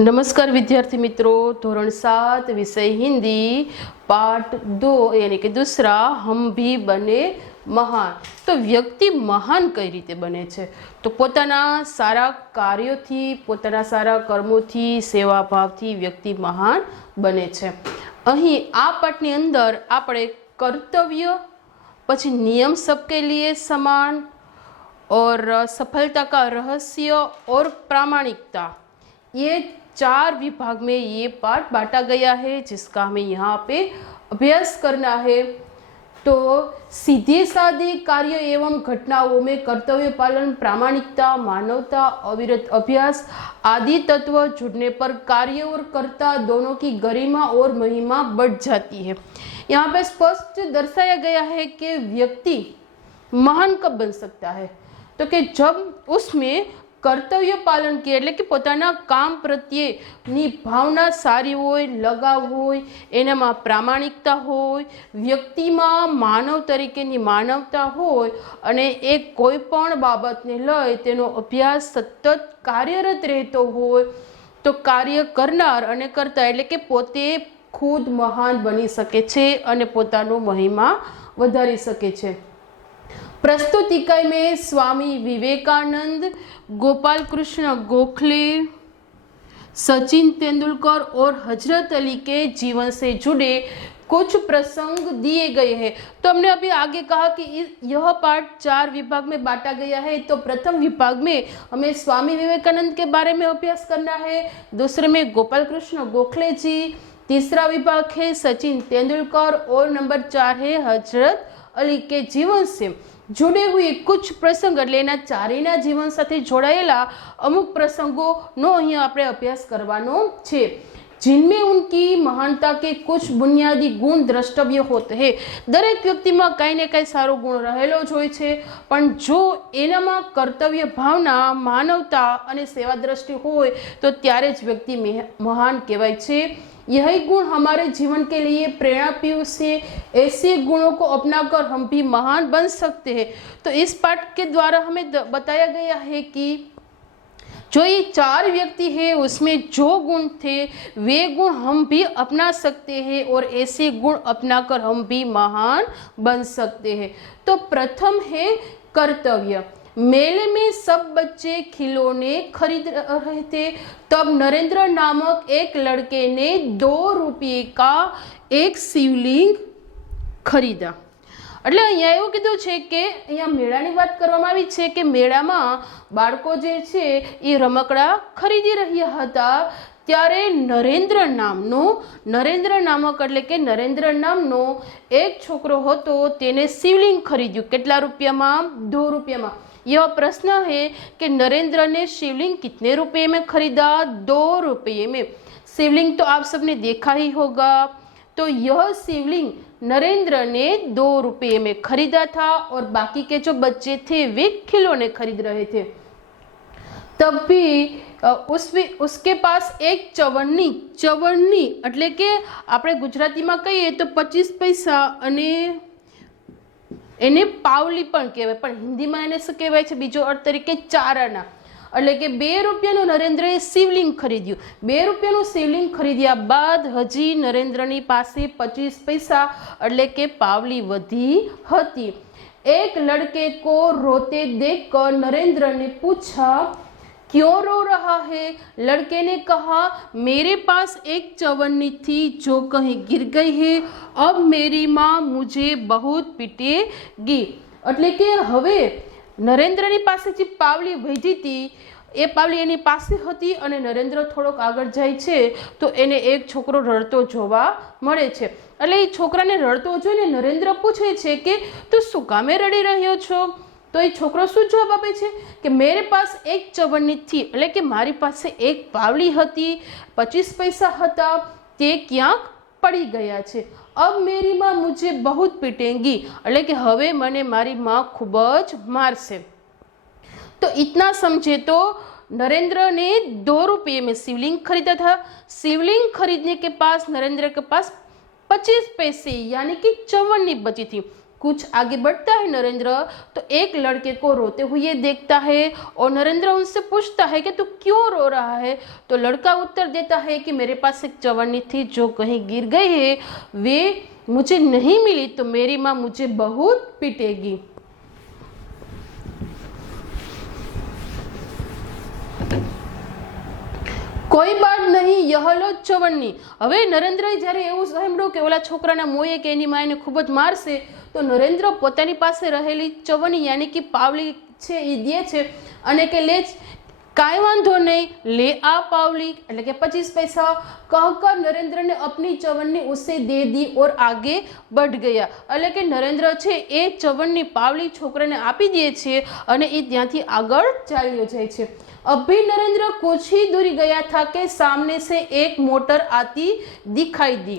नमस्कार विद्यार्थी मित्रों, धोरण 7 विषय हिंदी पाठ 2 यानी कि दूसरा हम भी बने महान। तो व्यक्ति महान कई रीते बने छे? तो पोताना सारा कार्योथी, पोताना सारा कर्मोथी, सेवा भावथी व्यक्ति महान बने छे। अहीं आ पाठनी अंदर आपणे कर्तव्य, पछी नियम सबके लिए समान और सफलता का रहस्य और प्रामाणिकता, ये 4 विभाग में ये पाठ बांटा गया है, जिसका हमें यहाँ पे अभ्यास करना है। तो सीधे साधे कार्य एवं घटनाओं में कर्तव्य पालन, प्रामाणिकता, मानवता, अविरत अभ्यास आदि तत्व जुड़ने पर कार्य और कर्ता दोनों की गरिमा और महिमा बढ़ जाती है। यहाँ पे स्पष्ट दर्शाया गया है कि व्यक्ति महान कब बन सकता है, तो कि जब उसमें कर्तव्य पालन किए એટલે કે પોતાના કામ પ્રત્યેની ભાવના સારી હોય, લગાવ હોય, એનામાં પ્રામાણિકતા હોય, વ્યક્તિમાં માનવ તરીકેની માનવતા હોય અને એ કોઈ પણ બાબતને લઈ તેનો અભ્યાસ સતત કાર્યરત રહેતો હોય, તો કાર્ય કરનાર અને કરતા એટલે કે પોતે ખુદ મહાન બની શકે છે અને પોતાનો મહિમા વધારી શકે છે। प्रस्तुत इकाई में स्वामी विवेकानंद, गोपाल कृष्ण गोखले, सचिन तेंदुलकर और हजरत अली के जीवन से जुड़े कुछ प्रसंग दिए गए हैं। तो हमने अभी आगे कहा कि यह पाठ 4 विभाग में बांटा गया है। तो प्रथम विभाग में हमें स्वामी विवेकानंद के बारे में अभ्यास करना है, दूसरे में गोपाल कृष्ण गोखले जी, तीसरा विभाग है सचिन तेंदुलकर और नंबर 4 है हजरत अली के जीवन से जुड़े हुए कुछ प्रसंग એટલે એના ચારેયના જીવન સાથે જોડાયેલા અમુક પ્રસંગોનો અહીંયા આપણે અભ્યાસ કરવાનો છે, जिनमें उनकी महानता के कुछ बुनियादी गुण द्रष्टव्य होते हैं। दरेक व्यक्तिમાં કાંઈ ને કાંઈ સારો ગુણ રહેલો જ હોય છે, પણ જો એનામાં કર્તવ્ય ભાવના, માનવતા અને સેવા દ્રષ્ટિ હોય તો ત્યારે જ વ્યક્તિ મહાન કહેવાય છે। यही गुण हमारे जीवन के लिए प्रेरणा पीयू से, ऐसे गुणों को अपनाकर हम भी महान बन सकते हैं। तो इस पाठ के द्वारा हमें बताया गया है कि जो ये 4 व्यक्ति है उसमें जो गुण थे वे गुण हम भी अपना सकते हैं और ऐसे गुण अपनाकर हम भी महान बन सकते हैं। तो प्रथम है कर्तव्य। मेले में सब बच्चे खिलौने खरीद रहे थे, तब नरेंद्र नामक एक लड़के ने 2 रुपये का एक शिवलिंग खरीदा। એટલે અહીંયા એવું કીધું છે કે અહીંયા મેળાની વાત કરવામાં આવી છે કે મેળામાં બાળકો જે છે એ રમકડા ખરીદી રહ્યા હતા, ત્યારે નરેન્દ્ર નામક એટલે કે નરેન્દ્ર નામનો એક છોકરો હતો, તેને શિવલિંગ ખરીદ્યું। કેટલા રૂપિયામાં? 2 રૂપિયામાં। यह प्रश्न है कि नरेंद्र ने शिवलिंग कितने रुपए में खरीदा? 2 रुपये में। शिवलिंग तो आप सबने देखा ही होगा। तो यह शिवलिंग नरेंद्र ने 2 रुपये में खरीदा था और बाकी के जो बच्चे थे वे खिलौने खरीद रहे थे। तब भी उसके पास एक चवन्नी એટલે કે આપણે ગુજરાતીમાં કહીએ તો 25 પૈસા અને એને પાવલી પણ કહેવાય, પણ હિન્દીમાં એને શું કહેવાય છે બીજો અર્થ તરીકે ચારાના, એટલે કે 2 રૂપિયાનું નરેન્દ્રએ શિવલિંગ ખરીદ્યું। 2 રૂપિયાનું શિવલિંગ ખરીદ્યા બાદ હજી નરેન્દ્રની પાસે 25 પૈસા એટલે કે પાવલી વધી હતી। एक लड़के को रोते देखकर नरेंद्र ने पूछा, क्यों रो रहा है? लड़के ने कहा, मेरे पास एक चवन्नी थी जो कहीं गिर गई है, अब मेरी माँ मुझे बहुत पीटेगी। એટલે કે હવે નરેન્દ્રની પાસે જે પાવલી વધી હતી એ પાવલી એની પાસે હતી અને નરેન્દ્ર થોડોક આગળ જાય છે તો એને એક છોકરો રડતો જોવા મળે છે। એટલે એ છોકરાને રડતો જોઈને નરેન્દ્ર પૂછે છે કે તું શું કામે રડી રહ્યો છો? તો એ છોકરો શું જવાબ આપે છે કે મેરે પાસ એક ચવન્ની थी, એટલે કે મારી પાસે એક પાવલી હતી, 25 પૈસા હતા, તે ક્યાંક પડી ગયા છે। अब मेरी माँ मुझे बहुत पीटेंगी, એટલે કે હવે મને મારી माँ खूब જ मारसे। तो इतना समझे तो नरेंद्र ने 2 रुपये में शिवलिंग खरीदा था। शिवलिंग खरीदने के पास नरेंद्र के पास 25 पैसे यानी कि चवन्नी बची थी। कुछ आगे बढ़ता है नरेंद्र तो एक लड़के को रोते हुए देखता है और नरेंद्र उनसे पूछता है कि तू क्यों रो रहा है। तो लड़का उत्तर देता है कि मेरे पास एक चवन्नी थी जो कहीं गिर गई है, वे मुझे नहीं मिली तो मेरी माँ मुझे बहुत पीटेगी। કોઈ બાત નહીં यह लो ચવન્ની। હવે નરેન્દ્રએ જ્યારે એવું સાંભળ્યું કે ઓલા છોકરાના મોએ કે એની માને ખૂબ જ મારશે તો નરેન્દ્ર પોતાની પાસે રહેલી ચવન્ની યાની કે પાવલી છે એ દે છે અને કે લે કાંઈ વાંધો નહીં, ले आ पावली એટલે કે 25 पैसा कहकर नरेंद्र ने अपनी चवन्नी उसे दे दी और आगे बढ़ गया। એટલે કે નરેન્દ્ર છે એ ચવન્ની પાવલી છોકરાને આપી દે છે અને એ ત્યાંથી આગળ ચાલ્યો જાય છે। अभी नरेंद्र कुछ ही दूरी गया था कि सामने से एक मोटर आती दिखाई दी।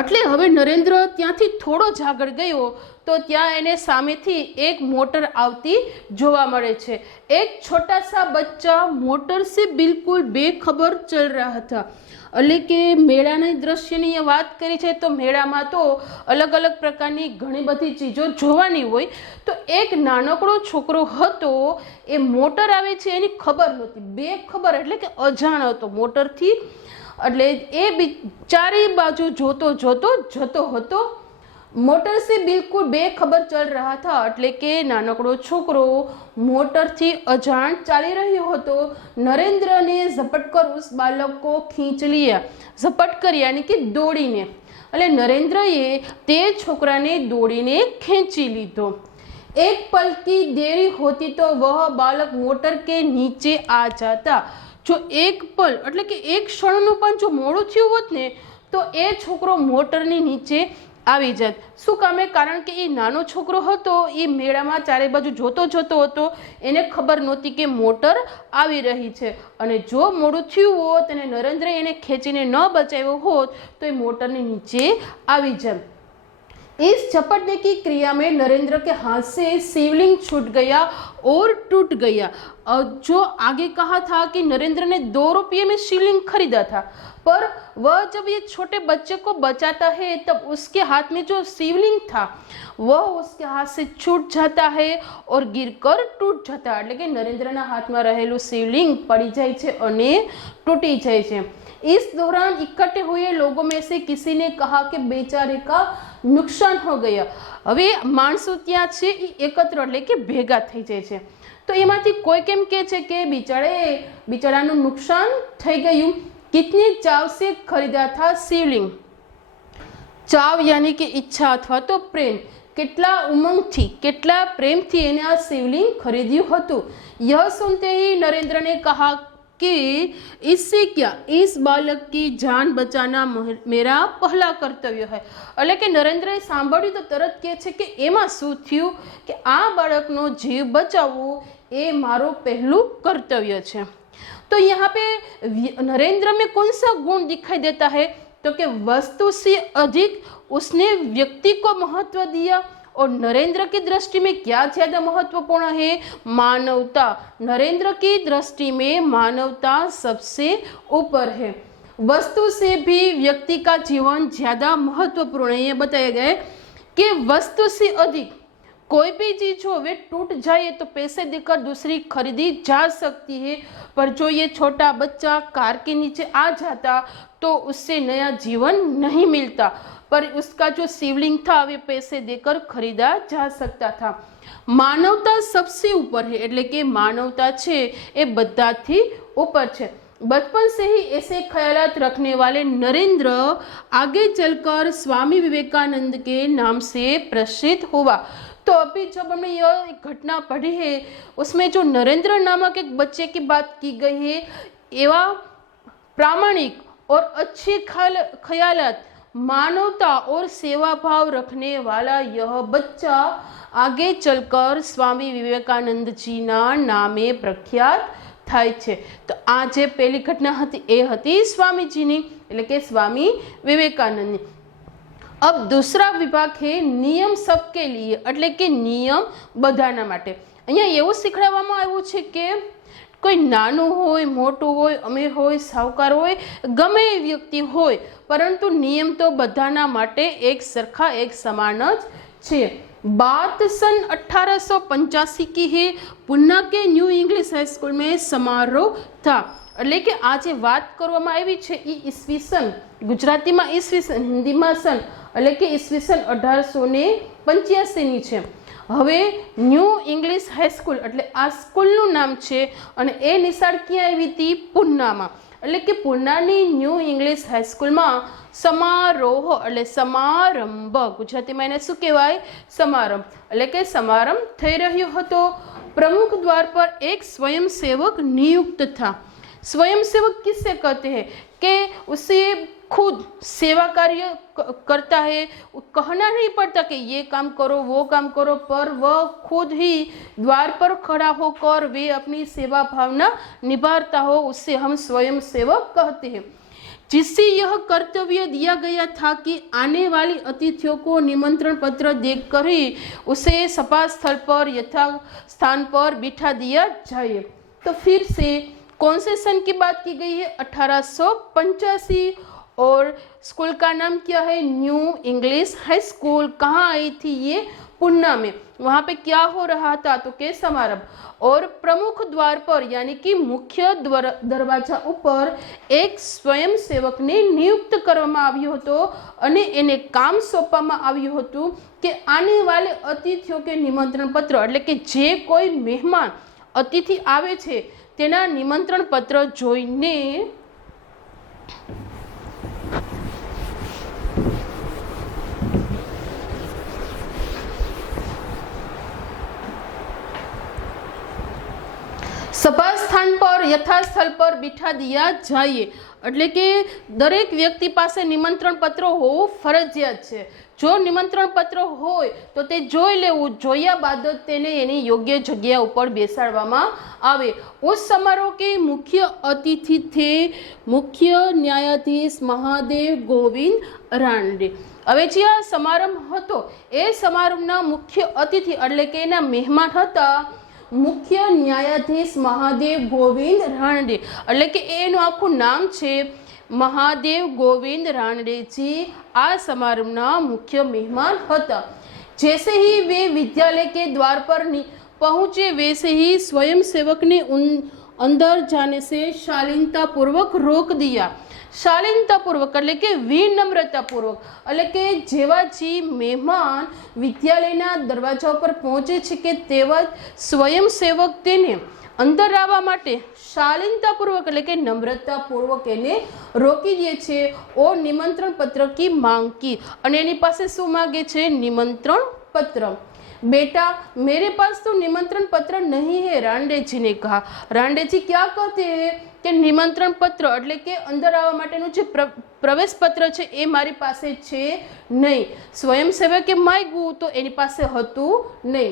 એટલે હવે નરેન્દ્ર ત્યાંથી થોડો જ આગળ ગયો તો ત્યાં એને સામેથી એક મોટર આવતી જોવા મળે છે। એક छोटा सा बच्चा मोटर से बिल्कुल बेखबर चल रहा था। એટલે કે મેળાના દ્રશ્યની વાત કરી છે તો મેળામાં તો અલગ અલગ પ્રકારની ઘણી બધી ચીજો જોવાની હોય તો એક નાનકડો છોકરો હતો એ મોટર આવે છે એની ખબર નહોતી, બેખબર એટલે કે અજાણ હતો મોટરથી। એટલે એ ચારે બાજુ જોતો જોતો જતો હતો। मोटर से बिल्कुल बेखबर चल रहा था એટલે કે નાનકડો છોકરો મોટરથી અજાણ ચાલી રહ્યો હતો। नरेंद्र ने झपट कर उस बालक को खींच लिया। झपट कर यानी कि दौड़ीने એટલે નરેન્દ્રએ તે છોકરાને દોડીને ખેંચી લીધો। एक पल की देरी होती तो वह बालक मोटर के नीचे आ जाता। जो एक पल એટલે કે એક ક્ષણનું પણ જો મોડું થયું હોત ને તો એ છોકરો મોટરની નીચે આવી જાત। શું કામે? કારણ કે એ નાનો છોકરો હતો એ મેળામાં ચારે બાજુ જોતો હતો, એને ખબર નહોતી કે મોટર આવી રહી છે અને જો મોડું થયું હોત અને નરેન્દ્ર એને ખેંચીને ન બચાવ્યો હોત તો એ મોટરની નીચે આવી જાત। इस झपटने की क्रिया में नरेंद्र के हाथ से शिवलिंग छूट गया और टूट गया। जो आगे कहा था कि नरेंद्र ने 2 रुपये में शिवलिंग खरीदा था, पर वह जब ये छोटे बच्चे को बचाता है तब उसके हाथ में जो शिवलिंग था वह उसके हाथ से छूट जाता है और गिरकर टूट जाता है। એટલે કે નરેન્દ્રના હાથમાં રહેલું शिवलिंग पड़ी જાય છે અને टूटी જાય છે। इस दौरान इकट्ठे हुए लोगों में से किसी ने कहा कि बेचारे का नुकसान हो गया। હવે માણસો ત્યાં છે એ એકત્ર એટલે કે ભેગા થઈ જાય છે તો એમાંથી કોઈ કેમ કહે છે કે બિચારાનું નુકસાન થઈ ગયું। कितने चाव से खरीदा था शिवलिंग। चाव यानी कि इच्छा अथवा तो प्रेम, કેટલા ઉમંગથી કેટલા પ્રેમથી એને આ शिवलिंग खरीद्યું હતું। यह सुनते ही नरेंद्र ने कहा कि इससे क्या, इस बालक की जान बचाना मेरा पहला कर्तव्य है। એટલે કે નરેન્દ્રએ સાંભળ્યું તો તરત કહે છે કે એમાં શું થયું કે આ બાળકનો જીવ બચાવવો એ મારો પહેલું કર્તવ્ય છે। तो यहाँ पे नरेंद्र में कौन सा गुण दिखाई देता है तो कि वस्तु से अधिक उसने व्यक्ति को महत्व दिया। और नरेंद्र की दृष्टि में क्या ज्यादा महत्वपूर्ण है? मानवता। नरेंद्र की दृष्टि में मानवता सबसे ऊपर है। वस्तु से भी व्यक्ति का जीवन ज्यादा महत्वपूर्ण है। ये बताया गया कि वस्तु से अधिक कोई भी चीज हो वे टूट जाए तो पैसे देकर दूसरी खरीदी जा सकती है, पर जो ये छोटा बच्चा कार के नीचे आ जाता तो उससे नया जीवन नहीं मिलता, पर उसका जो शिवलिंग था वे पैसे देकर खरीदा जा सकता था। मानवता सबसे ऊपर है એટલે કે मानवता છે એ બધાથી ઉપર છે। बचपन से ही ऐसे ख्यालात रखने वाले नरेंद्र आगे चलकर स्वामी विवेकानंद के नाम से प्रसिद्ध हुआ। तो अभी जब हमने यह एक घटना पढ़ी है उसमें जो नरेंद्र नामक एक बच्चे की बात की गई है, एवं प्रामाणिक और अच्छे ख्यालात, मानवता और सेवा भाव रखने वाला यह बच्चा आगे चलकर स्वामी विवेकानंद जी ना नामे प्रख्यात થાય છે। તો આ જે પહેલી ઘટના હતી એ હતી સ્વામીજીની એટલે કે સ્વામી વિવેકાનંદની। अब दूसरा विभाग है नियम सबके लिए એટલે કે નિયમ બધાના માટે। અહીંયા એવું શીખવાડવામાં આવ્યું છે કે કોઈ નાનું હોય, મોટું હોય, અમીર હોય, સાહુકાર હોય, ગમે એ વ્યક્તિ હોય, પરંતુ નિયમ તો બધાના માટે એક સરખા, એક સમાન જ છે। बात सन 1885 की है, पुन्ना के न्यू इंग्लिश हाई स्कूल में समारोह था। એટલે કે આ જે વાત કરવામાં આવી છે એ ઈસવીસન, ગુજરાતીમાં ઈસવીસન, હિન્દીમાં સન, એટલે કે ઈસવીસન 1885 ની છે। હવે ન્યૂ ઇંગ્લિશ હાઈસ્કૂલ એટલે આ સ્કૂલનું નામ છે અને એ નિશાળ ક્યાં આવી હતી? પુનામાં। એટલે કે પુનાની ન્યૂ ઇંગ્લિશ હાઈસ્કૂલમાં સમારોહ એટલે સમારંભ, ગુજરાતીમાં એને શું કહેવાય? સમારંભ, એટલે કે સમારંભ થઈ રહ્યો હતો। प्रमुख द्वार पर एक स्वयंसेवक नियुक्त था। स्वयंसेवक किससे कहते हैं कि उसे खुद सेवा कार्य करता है, कहना नहीं पड़ता कि ये काम करो वो काम करो, पर वह खुद ही द्वार पर खड़ा होकर वे अपनी सेवा भावना निभाता हो, उससे हम स्वयंसेवक कहते हैं। जिससे यह कर्तव्य दिया गया था कि आने वाली अतिथियों को निमंत्रण पत्र देकर ही उसे सभा स्थल पर यथा स्थान पर बिठा दिया जाए। तो फिर से कौन से सन की बात की गई है? 1885। और स्कूल का नाम क्या है? New English high school. कहाँ आई थी ये? पुन्ना में। वहाँ पे क्या हो रहा था? तो के समारंभ। और प्रमुख द्वार पर यानी कि मुख्य दरवाजा ऊपर एक स्वयंसेवक ने नियुक्त કરવામાં આવ્યો હતો અને એને કામ સોંપવામાં આવ્યું હતું કે આને વાલે અતિથિઓ કે નિમંત્રણ પત્ર એટલે કે જે કોઈ મહેમાન અતિથિ આવે છે તેના નિમંત્રણ પત્ર જોઈને સભા સ્થાન પર યથાસ્થળ પર બિઠા દિયા જાઈએ। એટલે કે દરેક વ્યક્તિ પાસે નિમંત્રણ પત્ર હોવું ફરજિયાત છે। જો નિમંત્રણ પત્ર હોય તો તે જોઈ લેવું, જોયા બાદ જ તેને એની યોગ્ય જગ્યા ઉપર બેસાડવામાં આવે। उस समारोह के मुख्य अतिथि थे मुख्य न्यायाधीश महादेव गोविंद रानडे। હવે જે આ સમારંભ હતો એ સમારંભના મુખ્ય અતિથિ એટલે કે એના મહેમાન હતા મુખ્ય ન્યાયાધીશ મહાદેવ ગોવિંદ રાનડે। એટલે કે એનું આખું નામ છે મહાદેવ ગોવિંદ રાનડેજી આ સમારંભના મુખ્ય મહેમાન હતા। जैसे ही वे विद्यालय के द्वार पर पहुंचे वैसे ही स्वयंसेवक ने अंदर जाने से शालीनता पूर्वक रोक दिया। શાલીનતાપૂર્વક એટલે કે વિનમ્રતાપૂર્વક એટલે કે જેવા જે મહેમાન વિદ્યાલયના દરવાજા ઉપર પહોંચે છે કે તેવા સ્વયંસેવક તેને અંદર આવવા માટે શાલીનતાપૂર્વક એટલે કે નમ્રતાપૂર્વક એને રોકી દે છે। ઓ નિમંત્રણ પત્ર કી માંગ કી અને એની પાસે શું માગે છે? નિમંત્રણ પત્ર। बेटा मेरे पास तो निमंत्रण पत्र नहीं है, रानडे जी ने कहा। रानडे जी क्या कहते हैं कि निमंत्रण पत्र એટલે કે અંદર આવવા માટેનું જે પ્રવેશ પત્ર છે એ મારી પાસે છે નહીં। સ્વયંસેવકે માંગ્યું તો એની પાસે હતું નહીં।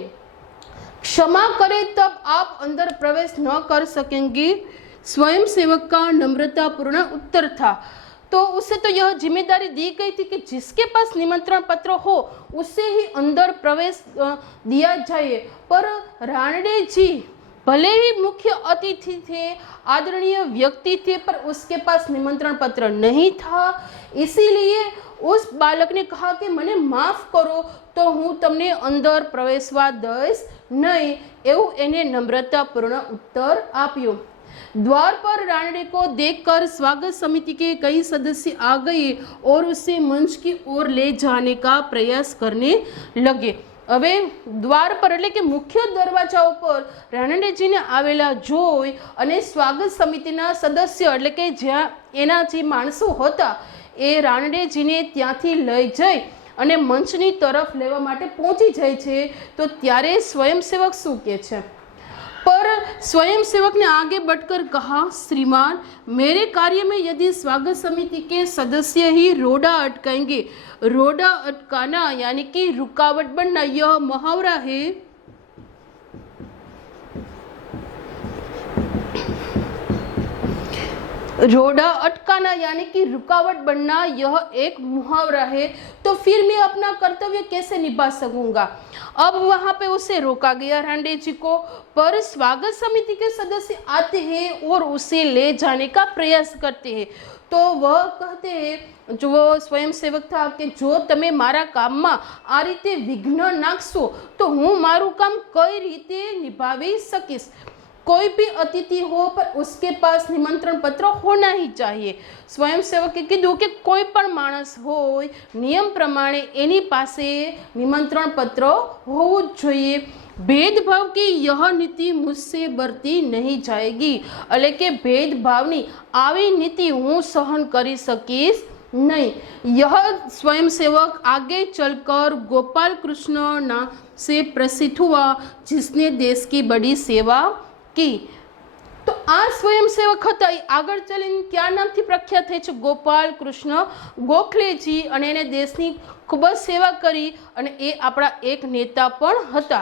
क्षमा करें तब आप अंदर प्रवेश न कर सकेंगे, स्वयंसेवक का नम्रतापूर्ण उत्तर था। तो उसे तो यह जिम्मेदारी दी गई थी कि जिसके पास निमंत्रण पत्र हो उसे ही अंदर प्रवेश दिया जाए, पर रानडे जी भले ही मुख्य अतिथि थे, आदरणीय व्यक्ति थे, पर उसके पास निमंत्रण पत्र नहीं था। इसीलिए उस बालक ने कहा कि मने माफ करो तो हूँ तमने अंदर प्रवेशवा दईश नहीं। एवं एने नम्रतापूर्ण उत्तर आप्यो। द्वार पर रानडे को देखकर स्वागत समिति के कई सदस्य आ गए और उसे मंच की ओर ले जाने का प्रयास करने लगे। હવે દ્વાર પર એટલે કે મુખ્ય દરવાજા ઉપર રાનડેજીને આવેલા જોઈ અને સ્વાગત સમિતિના સદસ્ય એટલે કે જ્યાં એના જે માણસો હતા એ રાનડેજીને ત્યાંથી લઈ જઈ અને મંચની તરફ લેવા માટે પહોંચી જાય છે। તો ત્યારે સ્વયંસેવક શું કહે છે? पर स्वयंसेवक ने आगे बढ़कर कहा, श्रीमान मेरे कार्य में यदि स्वागत समिति के सदस्य ही रोड़ा अटकाएंगे, रोड़ा अटकाना यानी कि रुकावट बनना यह मुहावरा है। रोड़ा अटकाना यानी कि रुकावट बनना यह एक मुहावरा है, तो फिर मैं अपना कर्तव्य कैसे निभा सकूंगा। अब वहां पे उसे रोका गया रांडे जी को, पर स्वागत समिति के सदस्य आते हैं और उसे ले जाने का प्रयास करते हैं। तो वह कहते हैं, जो वो स्वयं सेवक था, कि जो તમે મારા કામમાં આ રીતે વિઘ્ન નાખશો તો હું મારું કામ કઈ રીતે નિભાવી શકીશ। कोई भी अतिथि हो पर उसके पास निमंत्रण पत्र होना ही चाहिए। स्वयं सेवके कीधुं कि कोई पण माणस होय नियम प्रमाणे एनी पासे निमंत्रण पत्र होवुं ज जोईए। भेदभाव की यह नीति मुझसे बरती नहीं जाएगी, એટલે કે भेदभावनी આવી नीति હું सहन કરી શકીશ नहीं। यह स्वयं सेवक आगे चलकर गोपाल कृष्ण नाम से प्रसिद्ध हुआ, जिसने देश की बड़ी सेवा की। तो आ स्वयं सेवक था, आगळ चलीने क्या नाम थी प्रख्यात थे? गोपाल कृष्ण गोखलेजी, अने एने देशनी खूब ज सेवा करी, अने ए आपड़ा एक नेता पण हता।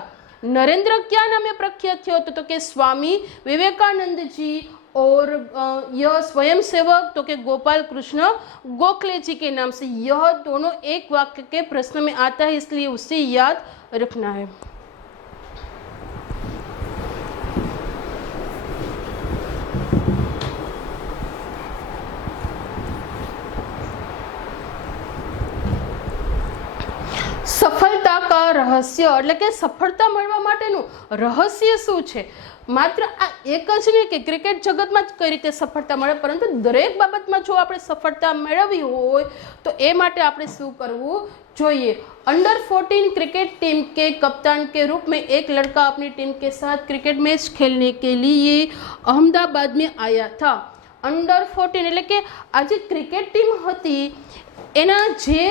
नरेंद्र क्या नामे प्रख्यात थयो? तो के स्वामी विवेकानंद जी। और यह स्वयं सेवक तो के गोपाल कृष्ण गोखले जी के नाम से। यह दोनों एक वाक्य के प्रश्न में आता है, इसलिए उसे याद रखना है। सफलता का रहस्य એટલે કે સફળતા મળવા માટેનું રહસ્ય શું છે? માત્ર આ એક જ નહીં કે ક્રિકેટ જગતમાં જ કઈ રીતે સફળતા મળે, પરંતુ દરેક બાબતમાં જો આપણે સફળતા મેળવવી હોય તો એ માટે આપણે શું કરવું જોઈએ। अंडर 14 क्रिकेट टीम के कप्तान के रूप में एक लड़का अपनी टीम के साथ क्रिकेट मैच खेलने के लिए अहमदाबाद में आया था। अंडर 14 એટલે કે આ જે ક્રિકેટ ટીમ હતી એના જે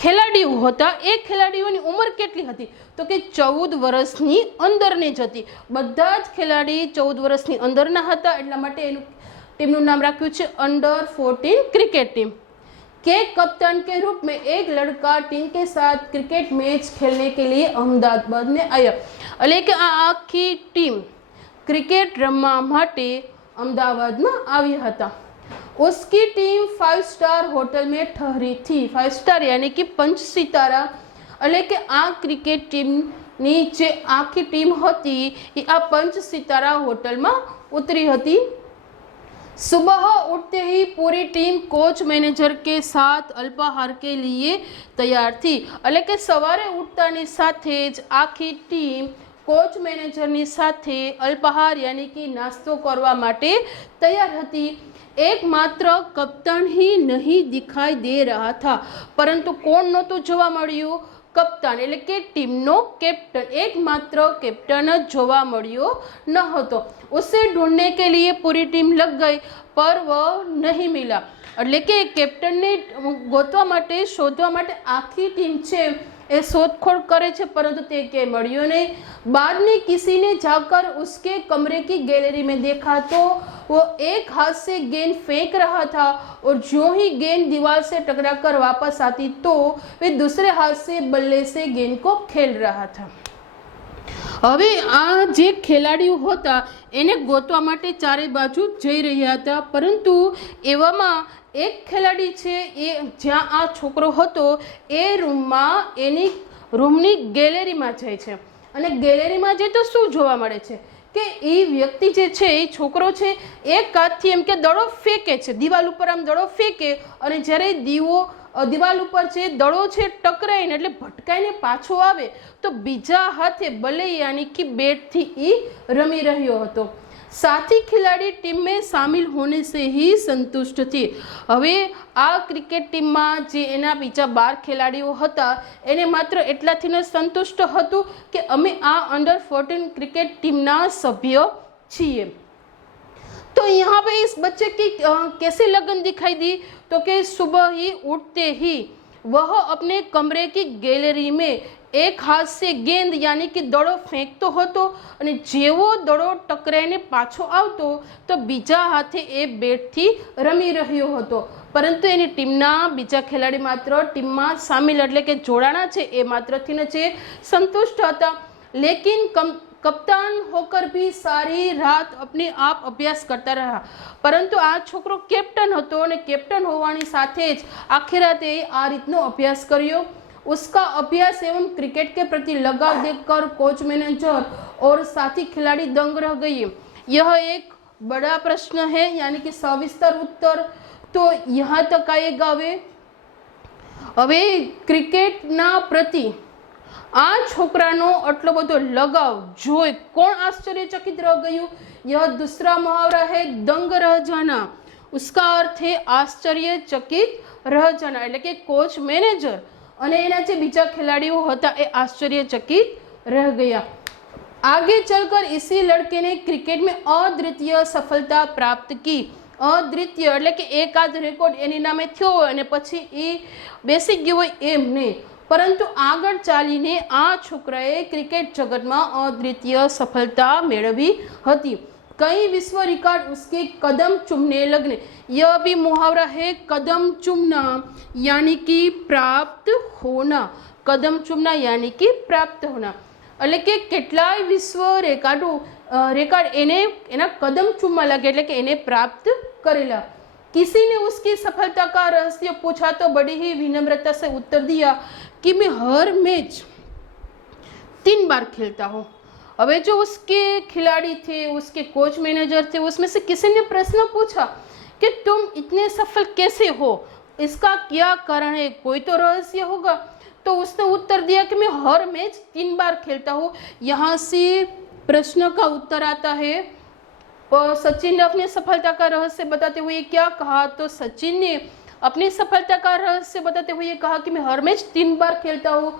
ખેલાડીઓ હતા એ ખેલાડીઓની ઉંમર કેટલી હતી? તો કે 14 વર્ષની અંદરની જ હતી। બધા જ ખેલાડી 14 વર્ષની અંદરના હતા, એટલા માટે એનું ટીમનું નામ રાખ્યું છે अंडर 14 क्रिकेट टीम के कप्तान के रूप में एक लड़का टीम के साथ क्रिकेट मैच खेलने के लिए अहमदाबाद में आया। એટલે કે આ આખી ટીમ ક્રિકેટ રમવા માટે અમદાવાદમાં આવી હતા। उसकी टीम 5 स्टार होटल में ठहरी थी। 5 स्टार यानी कि 5 सितारा, એટલે કે આ ક્રિકેટ ટીમની જે આખી ટીમ હતી એ આ 5 સિતારા હોટલમાં ઉતરી હતી। सुबह उठते ही पूरी टीम कोच मैनेजर के साथ अल्पाहार के लिए तैयार थी। એટલે કે સવારે ઉઠતાની સાથે જ આખી ટીમ कोच मैनेजરની સાથે અલ્પાહાર यानी कि नास्तो કરવા માટે તૈયાર હતી। एकमात्र कप्तान ही नहीं दिखाई दे रहा था, परंतु कौन नહોતું જોવા મળ્યું? कप्तान એટલે કે ટીમનો कैप्टन, एकमात्र कैप्टन જ જોવા મળ્યો ન હતો। उसे ढूंढने के लिए पूरी टीम लग गई, पर वह नहीं मिला। એટલે કે कैप्टनને ગોતવા માટે શોધવા માટે આખી ટીમ છે એ શોધખોળ કરે છે, परंतु તે ક્યાંય મળ્યો नहीं। बाद में किसी ने जाकर उसके कमरे की गैलरी में देखा तो वो एक हाथ से गेंद फेंक रहा था, और जो ही गेंद दीवार से टकराकर वापस आती तो वे दूसरे हाथ से बल्ले से गेंद को खेल रहा था। હવે આ જે ખેલાડીઓ હતા એને ગોતવા માટે ચારે બાજુ જઈ રહ્યા હતા, પરંતુ એવામાં એક ખેલાડી છે એ જ્યાં આ છોકરો હતો એ રૂમની ગેલેરીમાં જાય છે, અને ગેલેરીમાં જાય તો શું જોવા મળે છે કે એ વ્યક્તિ જે છે એ છોકરો છે એક હાથથી એમ કે દડો ફેંકે છે, દિવાલ ઉપર આમ દડો ફેંકે, અને જ્યારે દિવાલ ઉપર જે દડો છે ટકરાઈને એટલે ભટકાઈને પાછો આવે તો બીજા હાથે બલે यानी कि બેટથી એ રમી રહ્યો હતો। साथी खिलाड़ी टीम में शामिल होने से ही संतुष्ट थी। હવે આ ક્રિકેટ ટીમમાં જે એના બીજા 12 ખેલાડીઓ હતા એને માત્ર એટલાથી ન સંતુષ્ટ હતું કે અમે આ અંડર 14 ક્રિકેટ ટીમના સભ્ય છીએ। तो यहाँ पे इस बच्चे की कैसी लगन दिखाई दी? तो कि सुबह ही उठते ही वह अपने कमरे की गैलरी में एक हाथ से गेंद यानी कि दड़ो फेंकतो હતો, અને જેવો દડો ટકરાઈને પાછો આવતો તો બીજા હાથે એ બેટથી રમી રહ્યો હતો, પરંતુ એની ટીમના બીજા ખેલાડી માત્ર ટીમમાં સામેલ એટલે કે જોડાણા છે એ માત્રથી જ સંતુષ્ટ હતા। लेकिन कप्तान होकर भी सारी रात अपने आप अभ्यास करता रहा, परंतु आ छोकरो कैप्टन हतो અને कैप्टन होवानी साथे ज आखी राते आ रीतनो अभ्यास कर्यो। उसका अभ्यास एवं क्रिकेट के प्रति लगाव देखकर कोच, मैनेजर और साथी खिलाड़ी दंग रह गए। यह एक बड़ा प्रश्न है, यानी कि सविस्तर उत्तर तो यहाँ तक आएगा। હવે ક્રિકેટના પ્રતિ આ છોકરાનો આટલો બધો લગાવ જોઈ કોણ આશ્ચર્યચकित रह गયું? यह दूसरा मुहावरा है दंग रह जाना। उसका अर्थ है आश्चर्यचकित रह जाना, એટલે કે કોચ, મેનેજર અને એના જે બીજા ખેલાડીઓ હતા એ આશ્ચर्यचकित रह गया। आगे चलकर इसी लड़के ने क्रिकेट में अद्वितीय सफलता प्राप्त की। अद्वितीय એટલે કે એકાદ રેકોર્ડ એની નામે થયો હોય અને પછી એ બેસી ગયો હોય એમ નહીં, પરંતુ આગળ ચાલીને આ છોકરાએ ક્રિકેટ જગતમાં અદ્વિતીય સફળતા મેળવી હતી। कई विश्व रिकॉर्ड उसके कदम चूमने लगने। यह भी मुहावरा है, कदम चूमना यानी कि प्राप्त होना। कदम चूमना यानी कि प्राप्त होना એટલે કે કેટલાય વિશ્વ રેકોર્ડ એને એના કદમ ચૂમવા લાગે, એટલે કે એને પ્રાપ્ત કરેલા। किसी ने उसकी सफलता का रहस्य पूछा तो बड़ी ही विनम्रता से उत्तर दिया कि मैं हर मैच 3 बार खेलता हूँ। अबे जो उसके खिलाड़ी थे, उसके कोच, मैनेजर थे, उसमें से किसी ने प्रश्न पूछा कि तुम इतने सफल कैसे हो, इसका क्या कारण है, कोई तो रहस्य होगा। तो उसने उत्तर दिया कि मैं हर मैच 3 बार खेलता हूँ। यहाँ से प्रश्न का उत्तर आता है। सचिन ने अपनी सफलता का रहस्य बताते हुए क्या कहा? तो सचिन ने अपनी सफलता का रहस्य बताते हुए कहा कि मैं हर मैच 3 बार खेलता हूँ।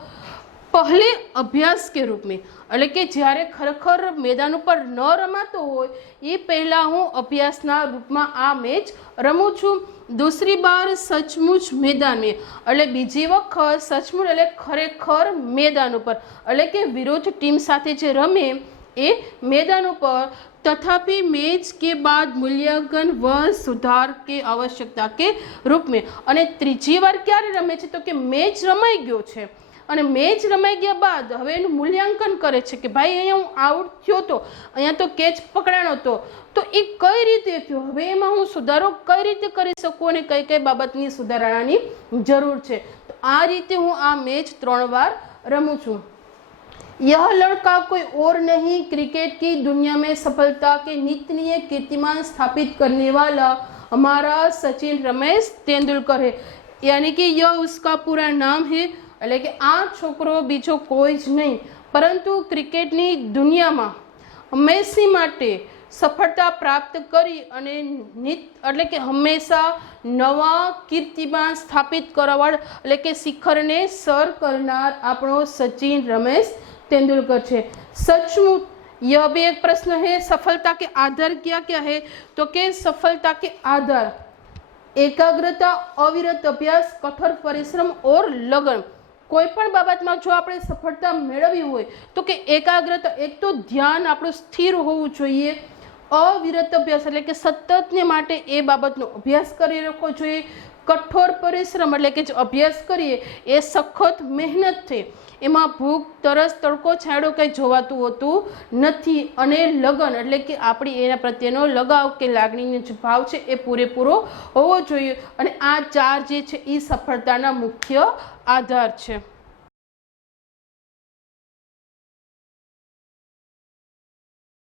पहले अभ्यास के रूप में, એટલે કે જ્યારે ખરેખર મેદાન ઉપર ન રમાતો હોય એ પહેલા હું અભ્યાસના રૂપમાં આ મેચ રમું છું। दूसरी बार सचमुच मैदान में, એટલે બીજી વખત સચमुच એટલે ખરેખર મેદાન ઉપર, એટલે કે વિરોધ ટીમ સાથે જે રમે એ मैदान ઉપર। तथापि मैच के बाद मूल्यांकन व सुधार के आवश्यकता के रूप में। અને ત્રીજી વાર ક્યારે રમે છે? તો કે મેચ રમાઈ ગયો છે અને મેચ રમાઈ ગયા બાદ હવે એનું મૂલ્યાંકન કરે છે કે ભાઈ અહીંયા હું આઉટ થયો હતો, અહીંયા તો કેચ પકડાણો હતો, તો એ કઈ રીતે થયો, હવે એમાં હું સુધારો કઈ રીતે કરી શકું અને કઈ કઈ બાબતની સુધારણાની જરૂર છે। તો આ રીતે હું આ મેચ 3 વાર રમું છું। यह लड़का कोई और नहीं, क्रिकेट की दुनिया में सफलता के नित्य कीर्तिमान स्थापित करने वाला हमारा सचिन रमेश तेंदुलकर है। यानी कि यह उसका पूरा नाम है, એટલે કે આ છોકરો બીજો કોઈ જ નહીં, પરંતુ ક્રિકેટની દુનિયામાં હંમેશા માટે સફળતા પ્રાપ્ત કરી અને એટલે કે હંમેશા નવા કીર્તિમાન સ્થાપિત કરવાવાળા એટલે કે શિખરને સર કરનાર આપણો સચિન રમેશ तेंदुलकर છે। सचमुच यह भी एक प्रश्न है, सफलता के आधार क्या क्या है? तो के सफलता के आधार एकाग्रता, अविरत अभ्यास, कठोर परिश्रम और लगन। કોઈ પણ બાબતમાં જો આપણે સફળતા મેળવવી હોય તો કે એકાગ્રતા, એક તો ધ્યાન આપણું સ્થિર હોવું જોઈએ, અવિરત અભ્યાસ એટલે કે સતતને માટે એ બાબતનો અભ્યાસ કરી રાખવો જોઈએ, કઠોર પરિશ્રમ એટલે કે જે અભ્યાસ કરીએ એ સખત મહેનત છે, એમાં ભૂખ, તરસ, તડકો, છાંયડો કંઈ જોવાતું હોતું નથી, અને લગન એટલે કે આપણી એના પ્રત્યેનો લગાવ કે લાગણીનો જે ભાવ છે એ પૂરેપૂરો હોવો જોઈએ। અને આ 4 જે છે એ સફળતાના મુખ્ય આધાર છે।